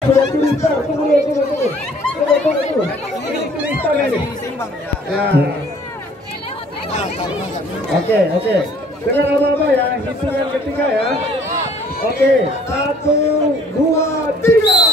Sudah tulistar, tunggu. Tulistar ini. Ya. Oke. Dengar apa-apa ya, hitungan ketiga ya. Oke, 1, 2, 3.